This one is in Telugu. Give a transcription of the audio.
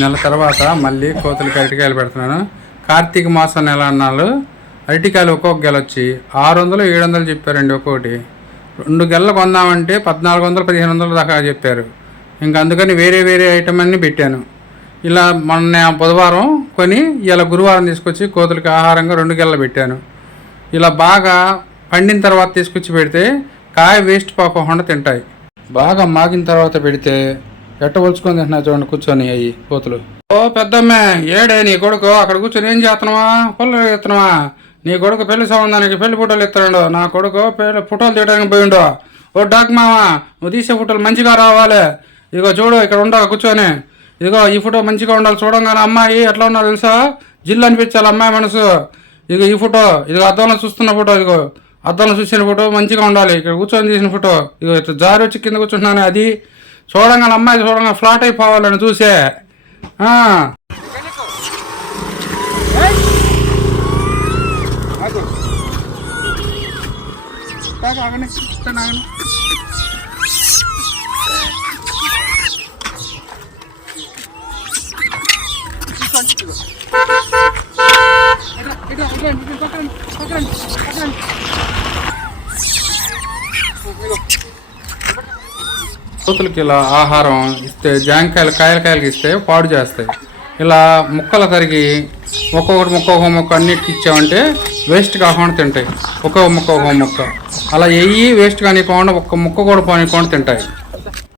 నెల తర్వాత మళ్ళీ కోతులకి అరటికాయలు పెడుతున్నాను. కార్తీక మాసం నెల అన్నాళ్ళు. అరటికాయలు ఒక్కొక్క గెల వచ్చి ఆరు వందలు ఏడు వందలు చెప్పారండి ఒక్కొక్కటి రెండు గెలలు కొందామంటే పద్నాలుగు వందలు పదిహేను వందలు దాకా చెప్పారు. ఇంకా అందుకని వేరే వేరే ఐటమ్ అన్ని పెట్టాను. ఇలా మొన్న బుధవారం కొని ఇలా గురువారం తీసుకొచ్చి కోతులకి ఆహారంగా రెండు గెలలు పెట్టాను. ఇలా బాగా పండిన తర్వాత తీసుకొచ్చి పెడితే కాయ వేస్ట్ పోకుండా తింటాయి. బాగా మాగిన తర్వాత పెడితే ఎట్ట ఒలుచుకొని తింటున్నా చూడండి కూర్చొని అయ్యి కోతులు ఓ పెద్దమ్మే ఏడే నీ కొడుకు? అక్కడ కూర్చొని ఏం చేస్తున్నావా? పుల్లలు ఎత్తున్నావా నీ కొడుకు పెళ్ళి సంబంధానికి పెళ్ళి ఫోటోలు ఎత్తున్నాడు నా కొడుకు పెళ్ళి ఫోటోలు తీయడానికి పోయిండు ఓ డాక్ మావా నువ్వు తీసే ఫోటోలు మంచిగా రావాలి. ఇదిగో చూడు ఇక్కడ ఉండవు కూర్చొని. ఇదిగో ఈ ఫోటో మంచిగా ఉండాలి చూడంగానే అమ్మాయి ఎట్లా ఉన్నా తెలుసా? జిల్లు అనిపించాలి అమ్మాయి మనసు. ఇదిగో ఈ ఫోటో ఇదిగో అద్దంలో చూస్తున్న ఫోటో ఇదిగో. అద్దంలో చూసిన ఫోటో మంచిగా ఉండాలి. ఇక్కడ కూర్చొని తీసిన ఫోటో. ఇదిగో ఇట్లా జారి వచ్చి కింద కూర్చుంటున్నాను అది. చూడంగానే అమ్మాయి చూడంగా ఫ్లాట్ అయిపోవాలని చూసే ఆ. కోతులకి ఇలా ఆహారం ఇస్తే జాంకాయలు కాయల కాయలకి ఇస్తే పాడు చేస్తాయి. ఇలా ముక్కలు తరిగి ఒక్కొక్కటి ముక్క ఒక్కొక్క మొక్క అన్నిటికి ఇచ్చామంటే వేస్ట్ కాకుండా తింటాయి. ఒక్కొక్క ముక్క ఒక్కొక్క ముక్క. అలా వెయ్యి వేస్ట్ కానివ్వకుండా ఒక్క ముక్క కూడా పోనీకుండా తింటాయి.